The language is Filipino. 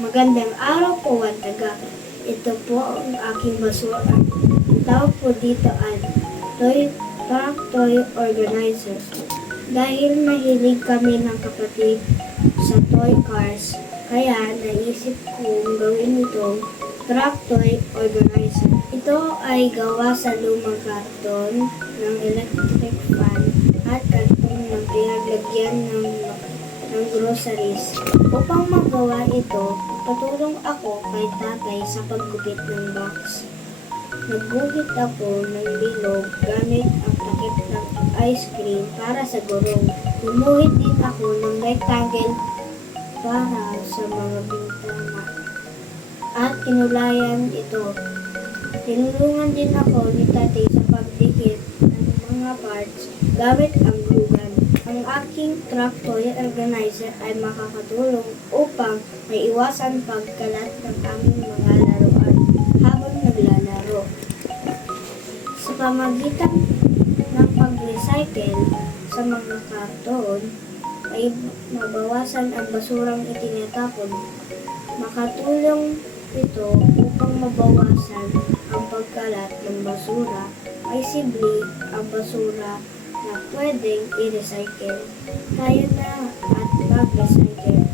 Magandang araw po, Wantaga. Ito po ang aking basura. Ang tawag po dito ay toy organizer. Dahil mahilig kami ng kapatid sa toy cars, kaya naisip kong gawin itong truck toy organizer. Ito ay gawa sa lumang karton ng electric fan at karton ng pinaglagyan ng groceries. Upang magawa ito, patulong ako kay tatay sa paggupit ng box. Nagguhit ako ng bilog gamit ang takip ng ice cream para sa gulong. Gumuhit din ako ng rectangle para sa mga bintana. At kinulayan ito. Tinulungan din ako ni tatay sa pagdikit ng mga parts gamit ang glue gun. Ang aking truck toy organizer ay makakatulong upang maiwasan pagkalat ng aming mga laruan habang naglalaro. Sa pamagitan ng pag-recycle sa mga karton, ay mabawasan ang basurang itinatapon. Makatulong ito upang mabawasan ang pagkalat ng basura, ay simple ang basura na pwedeng i-recycle. Tayo na at mag-recycle.